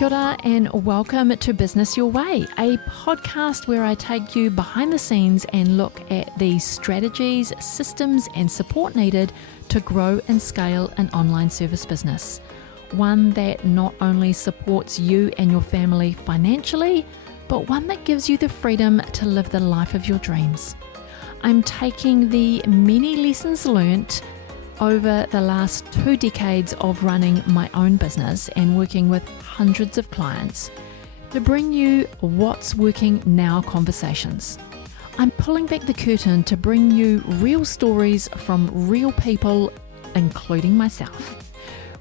Kia ora and welcome to Business Your Way, a podcast where I take you behind the scenes and look at the strategies, systems and support needed to grow and scale an online service business. One that not only supports you and your family financially, but one that gives you the freedom to live the life of your dreams. I'm taking the many lessons learnt over the last 2 decades of running my own business and working with hundreds of clients to bring you what's working now conversations. I'm pulling back the curtain to bring you real stories from real people, including myself.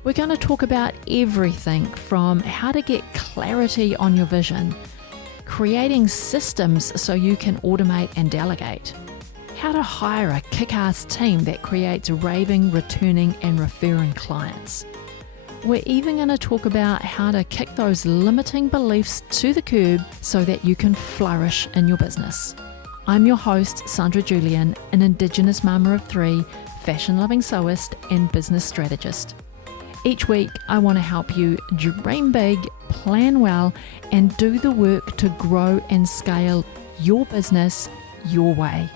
We're going to talk about everything from how to get clarity on your vision, creating systems so you can automate and delegate, how to hire a kick-ass team that creates raving, returning and referring clients. We're even going to talk about how to kick those limiting beliefs to the curb so that you can flourish in your business. I'm your host, Sandra Julian, an Indigenous mama of 3, fashion-loving sewist and business strategist. Each week, I want to help you dream big, plan well, and do the work to grow and scale your business your way.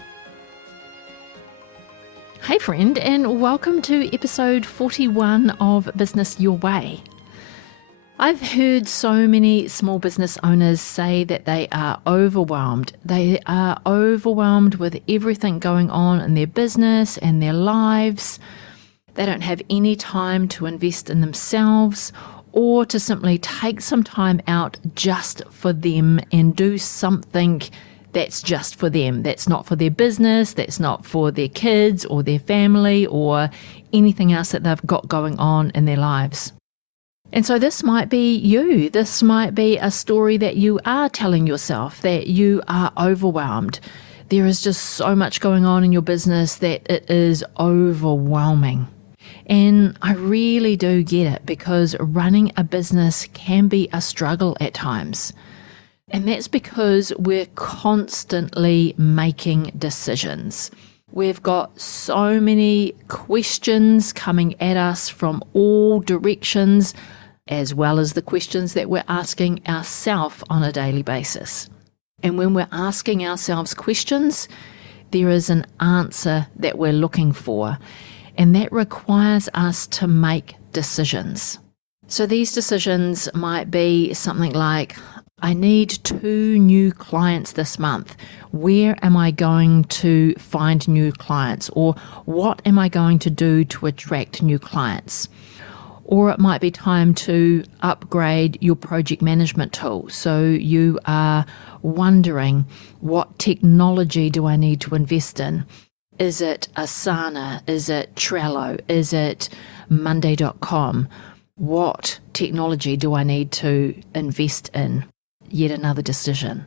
Hey friend, and welcome to episode 41 of Business Your Way. I've heard so many small business owners say that they are overwhelmed. They are overwhelmed with everything going on in their business and their lives. They don't have any time to invest in themselves or to simply take some time out just for them and do something that's just for them. That's not for their business, that's not for their kids or their family or anything else that they've got going on in their lives. And so this might be you. This might be a story that you are telling yourself, that you are overwhelmed. There is just so much going on in your business that it is overwhelming. And I really do get it, because running a business can be a struggle at times. And that's because we're constantly making decisions. We've got so many questions coming at us from all directions, as well as the questions that we're asking ourselves on a daily basis. And when we're asking ourselves questions, there is an answer that we're looking for, and that requires us to make decisions. So these decisions might be something like, I need 2 new clients this month. Where am I going to find new clients? Or what am I going to do to attract new clients? Or it might be time to upgrade your project management tool. So you are wondering, what technology do I need to invest in? Is it Asana? Is it Trello? Is it Monday.com? What technology do I need to invest in? Yet another decision.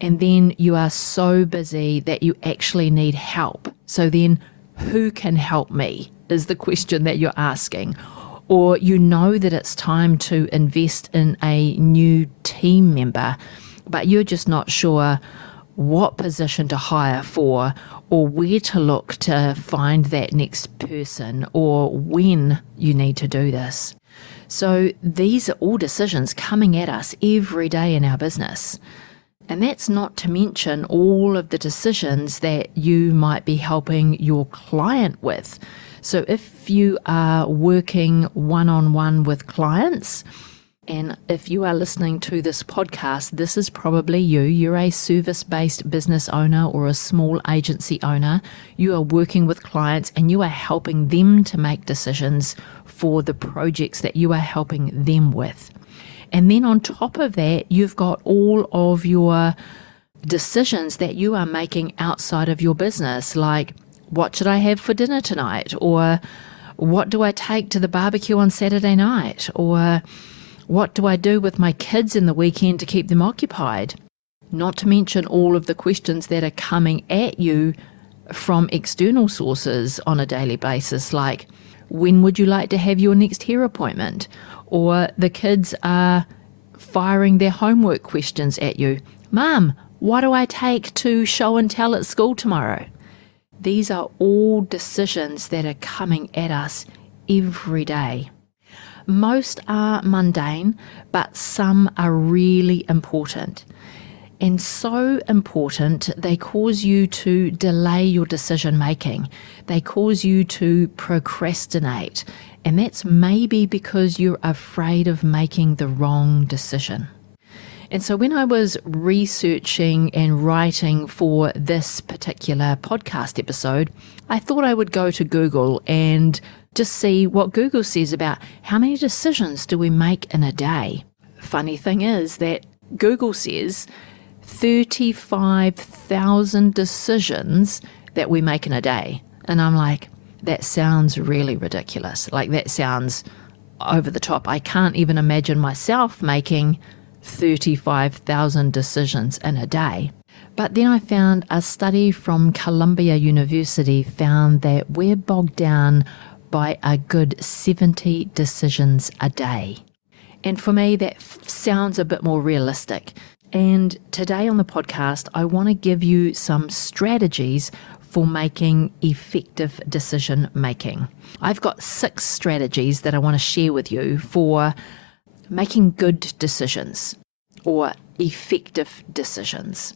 And then you are so busy that you actually need help. So then who can help me is the question that you're asking. Or you know that it's time to invest in a new team member, but you're just not sure what position to hire for, or where to look to find that next person, or when you need to do this. So these are all decisions coming at us every day in our business. And that's not to mention all of the decisions that you might be helping your client with. So if you are working one-on-one with clients, and if you are listening to this podcast, this is probably you. You're a service-based business owner or a small agency owner. You are working with clients and you are helping them to make decisions for the projects that you are helping them with. And then on top of that, you've got all of your decisions that you are making outside of your business, like what should I have for dinner tonight? Or what do I take to the barbecue on Saturday night? Or what do I do with my kids in the weekend to keep them occupied? Not to mention all of the questions that are coming at you from external sources on a daily basis, like when would you like to have your next hair appointment? Or the kids are firing their homework questions at you. Mum, what do I take to show and tell at school tomorrow? These are all decisions that are coming at us every day. most are mundane, but some are really important. And so important, they cause you to delay your decision making. They cause you to procrastinate. And that's maybe because you're afraid of making the wrong decision. And so when I was researching and writing for this particular podcast episode, I thought I would go to Google and just see what Google says about how many decisions do we make in a day. Funny thing is that Google says 35,000 decisions that we make in a day. And I'm like, that sounds really ridiculous. Like, that sounds over the top. I can't even imagine myself making 35,000 decisions in a day. But then I found a study from Columbia University found that we're bogged down by a good 70 decisions a day. And for me, that sounds a bit more realistic. And today on the podcast, I want to give you some strategies for making effective decision making. I've got 6 strategies that I want to share with you for making good decisions or effective decisions.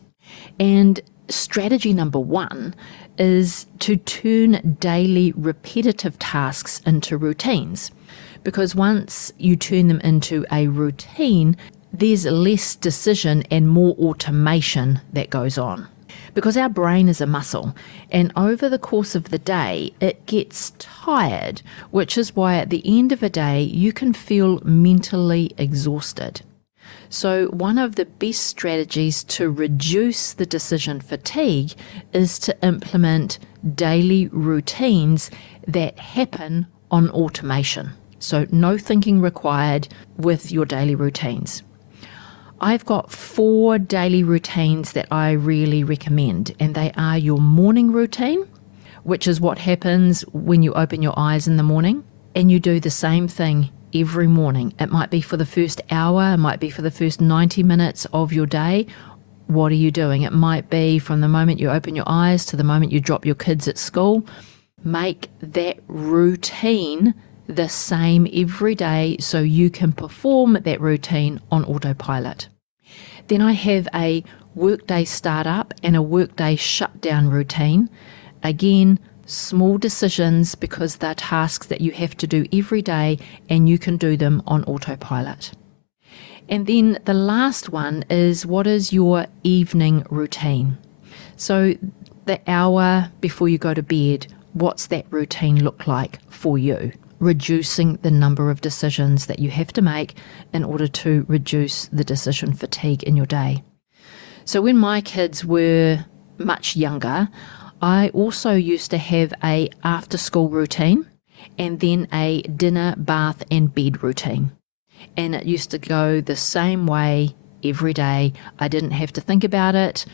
And strategy number 1 is to turn daily repetitive tasks into routines. Because once you turn them into a routine, there's less decision and more automation that goes on. Because our brain is a muscle, and over the course of the day, it gets tired, which is why at the end of a day, you can feel mentally exhausted. So one of the best strategies to reduce the decision fatigue is to implement daily routines that happen on automation. So no thinking required with your daily routines. I've got 4 daily routines that I really recommend, and they are your morning routine, which is what happens when you open your eyes in the morning, and you do the same thing every morning. It might be for the first hour, it might be for the first 90 minutes of your day. What are you doing? It might be from the moment you open your eyes to the moment you drop your kids at school. Make that routine the same every day so you can perform that routine on autopilot. Then I have a workday startup and a workday shutdown routine. Again, small decisions because they're tasks that you have to do every day and you can do them on autopilot. And then the last one is, what is your evening routine? So the hour before you go to bed, what's that routine look like for you? Reducing the number of decisions that you have to make in order to reduce the decision fatigue in your day. So when my kids were much younger, I also used to have a after school routine and then a dinner, bath and bed routine. And it used to go the same way every day. I didn't have to think about it.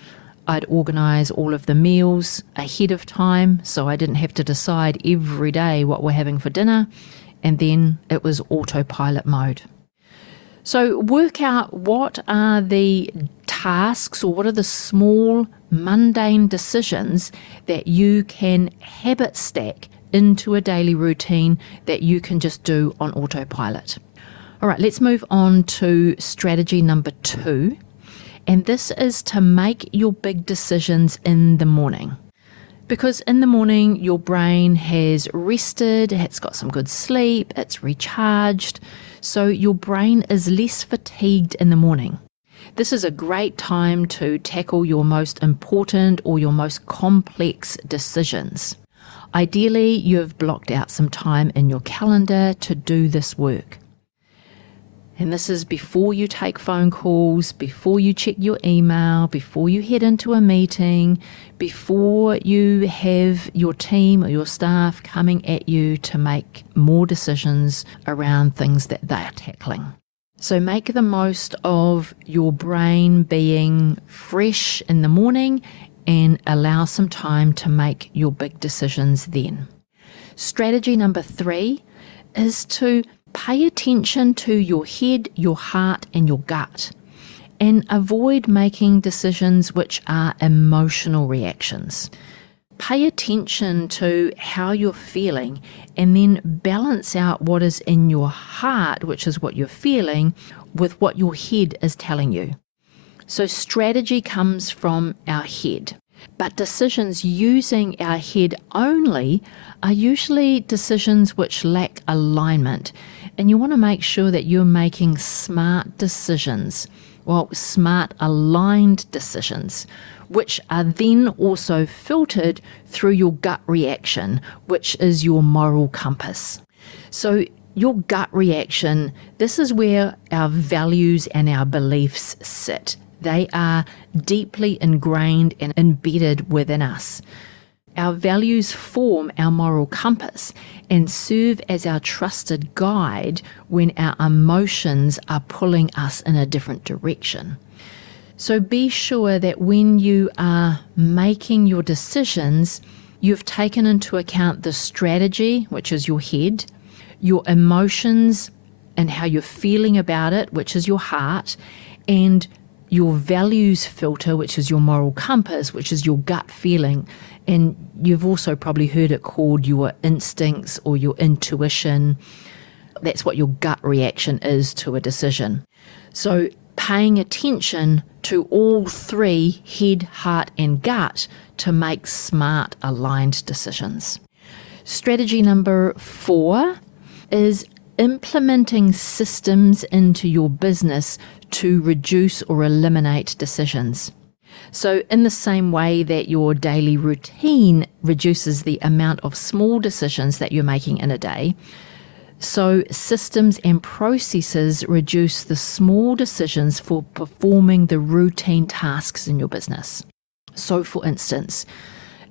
I'd organise all of the meals ahead of time, so I didn't have to decide every day what we're having for dinner, and then it was autopilot mode. So work out what are the tasks or what are the small mundane decisions that you can habit stack into a daily routine that you can just do on autopilot. All right, let's move on to strategy number 2. And this is to make your big decisions in the morning. Because in the morning, your brain has rested, it's got some good sleep, it's recharged, so your brain is less fatigued in the morning. This is a great time to tackle your most important or your most complex decisions. Ideally, you've blocked out some time in your calendar to do this work. And this is before you take phone calls, before you check your email, before you head into a meeting, before you have your team or your staff coming at you to make more decisions around things that they're tackling. So make the most of your brain being fresh in the morning and allow some time to make your big decisions then. Strategy number 3 is to pay attention to your head, your heart, and your gut, and avoid making decisions which are emotional reactions. pay attention to how you're feeling and then balance out what is in your heart, which is what you're feeling, with what your head is telling you. So strategy comes from our head, but decisions using our head only are usually decisions which lack alignment. And you want to make sure that you're making smart decisions, smart aligned decisions, which are then also filtered through your gut reaction, which is your moral compass. So your gut reaction, this is where our values and our beliefs sit. They are deeply ingrained and embedded within us. Our values form our moral compass and serve as our trusted guide when our emotions are pulling us in a different direction. So be sure that when you are making your decisions, you've taken into account the strategy, which is your head, your emotions and how you're feeling about it, which is your heart, and your values filter, which is your moral compass, which is your gut feeling. And you've also probably heard it called your instincts or your intuition. That's what your gut reaction is to a decision. So paying attention to all three, head, heart, and gut, to make smart, aligned decisions. Strategy number 4 is implementing systems into your business to reduce or eliminate decisions. So in the same way that your daily routine reduces the amount of small decisions that you're making in a day, so systems and processes reduce the small decisions for performing the routine tasks in your business. So for instance,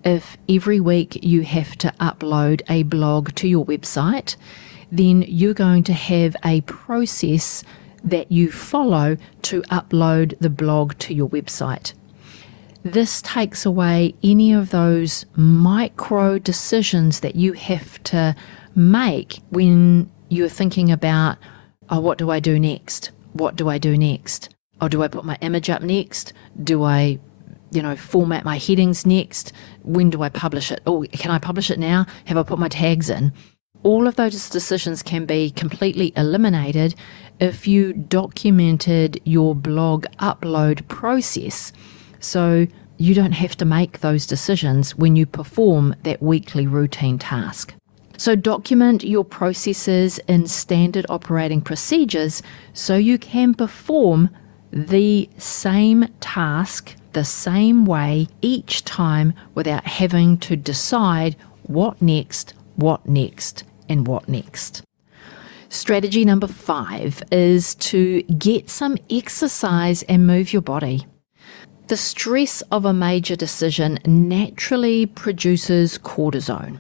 if every week you have to upload a blog to your website, then you're going to have a process that you follow to upload the blog to your website. This takes away any of those micro decisions that you have to make when you're thinking about, what do I do next? What do I do next? Do I put my image up next? Do I, format my headings next? When do I publish it? Can I publish it now? Have I put my tags in? All of those decisions can be completely eliminated if you documented your blog upload process. So you don't have to make those decisions when you perform that weekly routine task. So document your processes in standard operating procedures so you can perform the same task the same way each time without having to decide what next, and what next. Strategy number 5 is to get some exercise and move your body. The stress of a major decision naturally produces cortisol.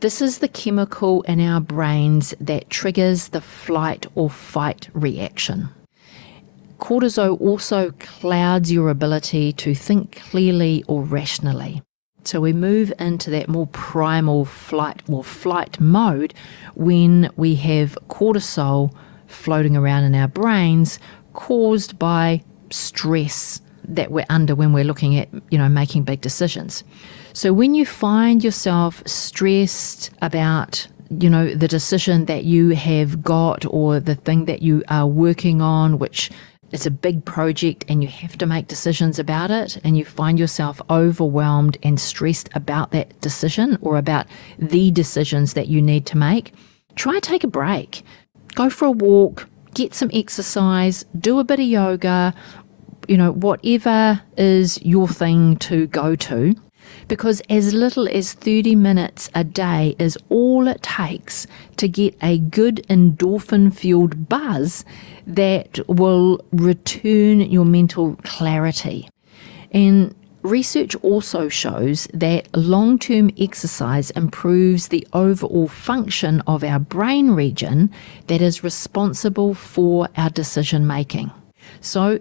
This is the chemical in our brains that triggers the flight or fight reaction. Cortisol also clouds your ability to think clearly or rationally. So we move into that more primal flight mode when we have cortisol floating around in our brains caused by stress that we're under when we're looking at, making big decisions. So when you find yourself stressed about, the decision that you have got or the thing that you are working on, which it's a big project and you have to make decisions about it, and you find yourself overwhelmed and stressed about that decision or about the decisions that you need to make, try take a break. Go for a walk, get some exercise, do a bit of yoga, whatever is your thing to go to, because as little as 30 minutes a day is all it takes to get a good endorphin-fueled buzz that will return your mental clarity. And research also shows that long-term exercise improves the overall function of our brain region that is responsible for our decision making. So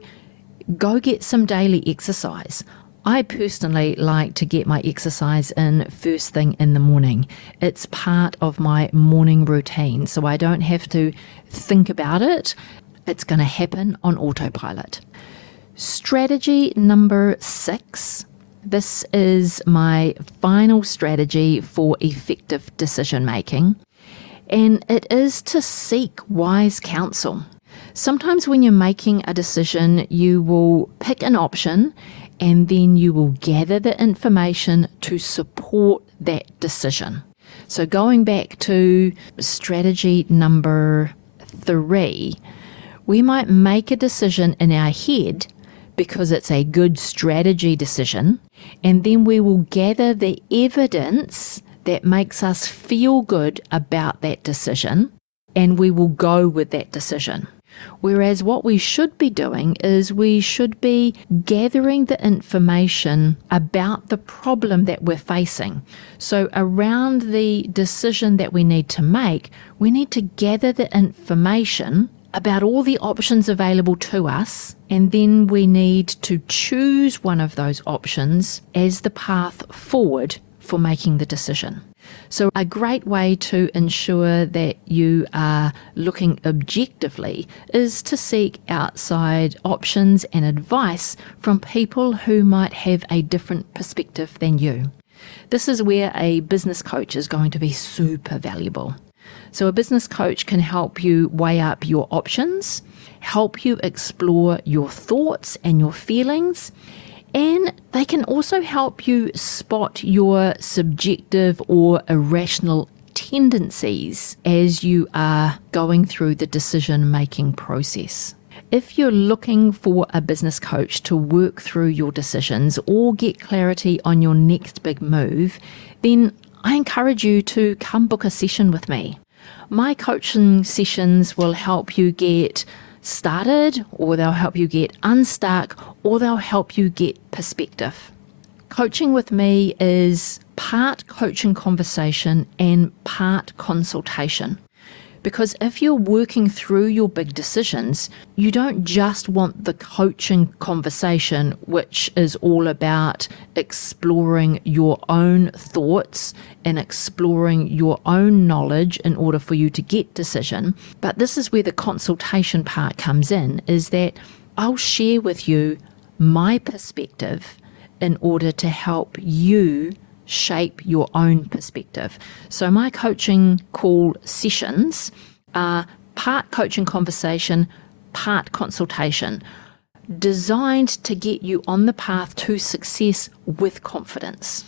go get some daily exercise. I personally like to get my exercise in first thing in the morning. It's part of my morning routine, so I don't have to think about it. It's going to happen on autopilot. Strategy number 6 This is my final strategy for effective decision making, and it is to seek wise counsel. Sometimes when you're making a decision, you will pick an option and then you will gather the information to support that decision. So going back to strategy number 3, we might make a decision in our head because it's a good strategy decision, and then we will gather the evidence that makes us feel good about that decision, and we will go with that decision. Whereas what we should be doing is we should be gathering the information about the problem that we're facing. So around the decision that we need to make, we need to gather the information about all the options available to us, and then we need to choose one of those options as the path forward for making the decision. So a great way to ensure that you are looking objectively is to seek outside options and advice from people who might have a different perspective than you. This is where a business coach is going to be super valuable. So a business coach can help you weigh up your options, help you explore your thoughts and your feelings, and they can also help you spot your subjective or irrational tendencies as you are going through the decision-making process. If you're looking for a business coach to work through your decisions or get clarity on your next big move, then I encourage you to come book a session with me. My coaching sessions will help you get started, or they'll help you get unstuck, or they'll help you get perspective. Coaching with me is part coaching conversation and part consultation. Because if you're working through your big decisions, you don't just want the coaching conversation, which is all about exploring your own thoughts and exploring your own knowledge in order for you to get decision. But this is where the consultation part comes in, is that I'll share with you my perspective in order to help you shape your own perspective. So my coaching call sessions are part coaching conversation, part consultation, designed to get you on the path to success with confidence.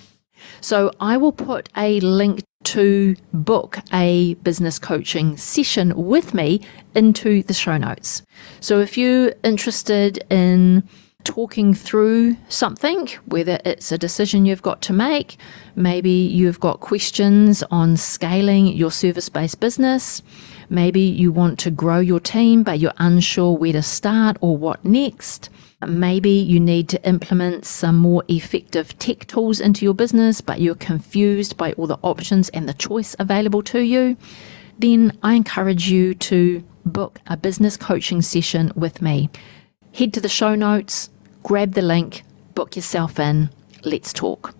So I will put a link to book a business coaching session with me into the show notes. So if you're interested in talking through something, whether it's a decision you've got to make, maybe you've got questions on scaling your service-based business, maybe you want to grow your team but you're unsure where to start or what next, maybe you need to implement some more effective tech tools into your business but you're confused by all the options and the choice available to you, then I encourage you to book a business coaching session with me. Head to the show notes, grab the link, book yourself in, let's talk.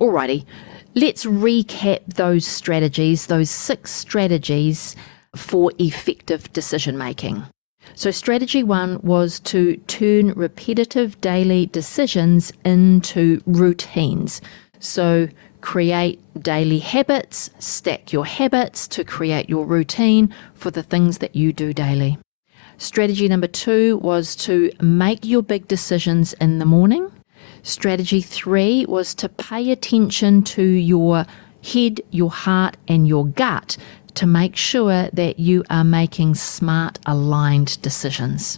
Alrighty, let's recap those strategies, those 6 strategies for effective decision making. So strategy 1 was to turn repetitive daily decisions into routines. So create daily habits, stack your habits to create your routine for the things that you do daily. Strategy number 2 was to make your big decisions in the morning. Strategy 3 was to pay attention to your head, your heart, and your gut to make sure that you are making smart, aligned decisions.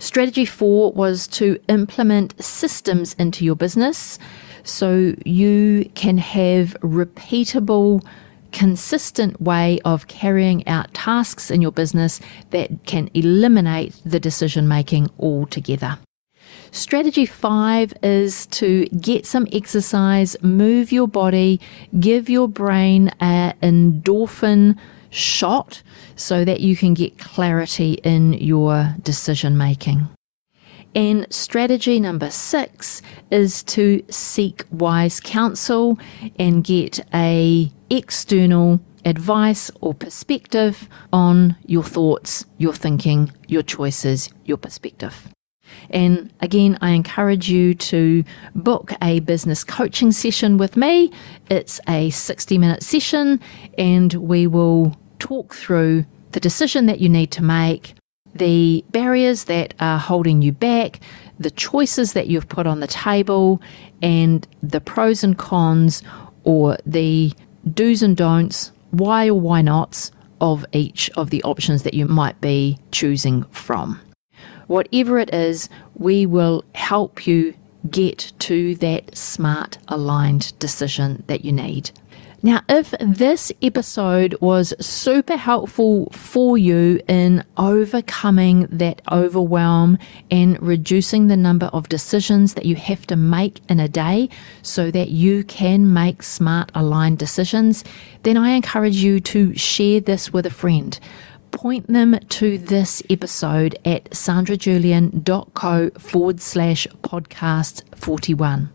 Strategy 4 was to implement systems into your business so you can have repeatable, consistent way of carrying out tasks in your business that can eliminate the decision making altogether. Strategy 5 is to get some exercise, move your body, give your brain an endorphin shot so that you can get clarity in your decision making. And strategy number 6 is to seek wise counsel and get a external advice or perspective on your thoughts, your thinking, your choices, your perspective. And again, I encourage you to book a business coaching session with me. It's a 60-minute session, and we will talk through the decision that you need to make, the barriers that are holding you back, the choices that you've put on the table, and the pros and cons, or the do's and don'ts, why or why nots of each of the options that you might be choosing from. Whatever it is, we will help you get to that smart, aligned decision that you need. Now, if this episode was super helpful for you in overcoming that overwhelm and reducing the number of decisions that you have to make in a day so that you can make smart, aligned decisions, then I encourage you to share this with a friend. Point them to this episode at sandrajulian.co/podcast 41.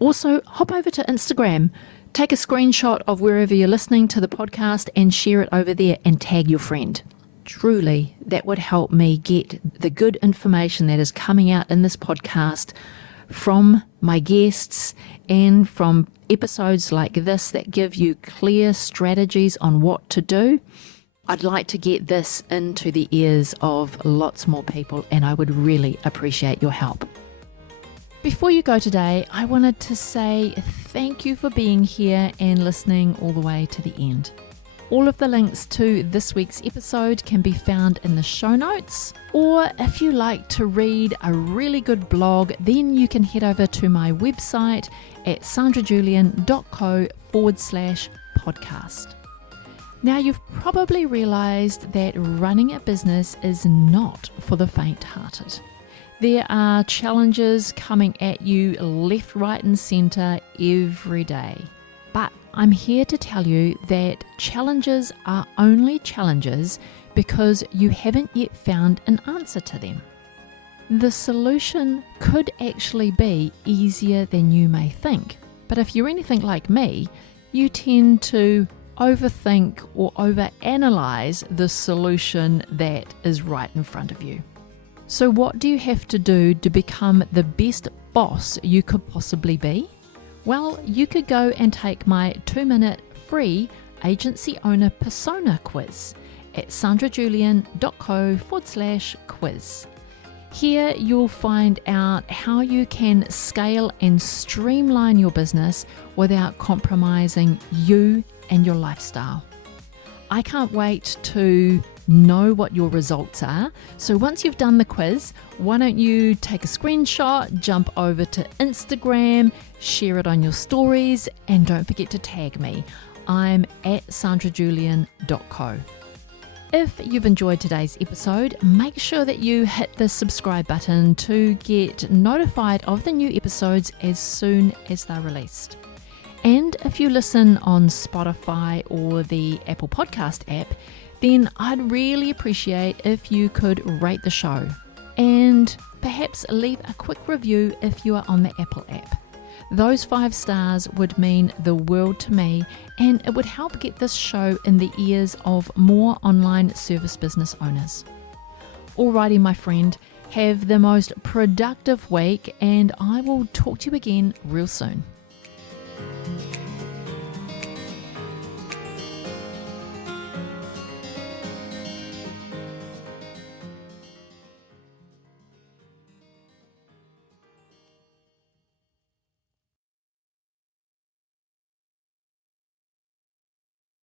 Also, hop over to Instagram. Take a screenshot of wherever you're listening to the podcast and share it over there and tag your friend. Truly, that would help me get the good information that is coming out in this podcast from my guests and from episodes like this that give you clear strategies on what to do. I'd like to get this into the ears of lots more people, and I would really appreciate your help. Before you go today, I wanted to say thank you for being here and listening all the way to the end. All of the links to this week's episode can be found in the show notes, or if you like to read a really good blog, then you can head over to my website at sandrajulian.co/podcast. Now, you've probably realized that running a business is not for the faint-hearted. There are challenges coming at you left, right and centre every day. But I'm here to tell you that challenges are only challenges because you haven't yet found an answer to them. The solution could actually be easier than you may think. But if you're anything like me, you tend to overthink or overanalyze the solution that is right in front of you. So what do you have to do to become the best boss you could possibly be? Well, you could go and take my 2-minute free agency owner persona quiz at sandrajulian.co/quiz. Here you'll find out how you can scale and streamline your business without compromising you and your lifestyle. I can't wait to know what your results are. So once you've done the quiz, why don't you take a screenshot, jump over to Instagram, share it on your stories, and don't forget to tag me. I'm at sandrajulian.co. If you've enjoyed today's episode, make sure that you hit the subscribe button to get notified of the new episodes as soon as they're released. And if you listen on Spotify or the Apple Podcast app, then I'd really appreciate if you could rate the show and perhaps leave a quick review if you are on the Apple app. Those 5 stars would mean the world to me, and it would help get this show in the ears of more online service business owners. Alrighty, my friend, have the most productive week, and I will talk to you again real soon.